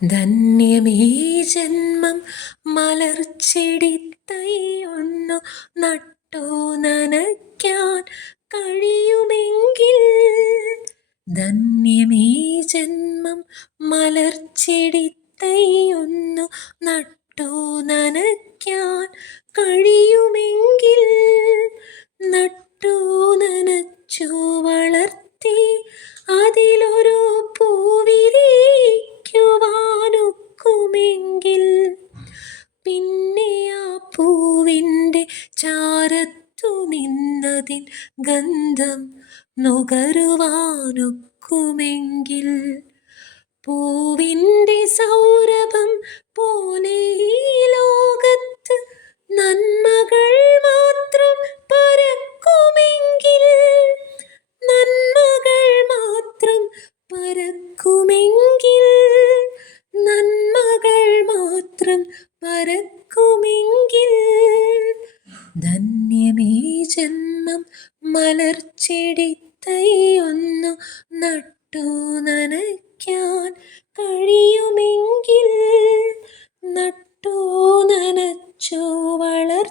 ധന്യമീ ജന്മം മലർച്ചെടിത്തൈയൊന്നു നട്ടു നനയ്ക്കാൻ കഴിയുമെങ്കിൽ. ധന്യമീ ജന്മം മലർച്ചെടിത്തൈയൊന്നു നട്ടു നനയ്ക്കാൻ കഴിയുമെങ്കിൽ. നട്ടു നനച്ചു വളർത്തി അതിലൊരു പൂവിരിക്കുവാനൊക്കുമെങ്കിൽ. പിന്നെ ആ പൂവിൻ്റെ ചാരത്തു നിന്നതിൻ ഗന്ധം നുകരുവാനൊക്കുമെങ്കിൽ. പൂവിൻ്റെ സൗരഭം പോലെ ഈ ലോകത്ത് നന്മകൾ മാത്രം പരക്കുമെങ്കിൽ. നന്മകൾ മാത്രം പരക്കുമെങ്കിൽ. നന്മകൾ മാത്രം പരക്കുമെങ്കിൽ. ധന്യമീ ജന്മം മലർച്ചെടിത്തൈയൊന്നു നട്ടു നനയ്ക്കാൻ കഴിയുമെങ്കിൽ. നട്ടു നനച്ചു വളർ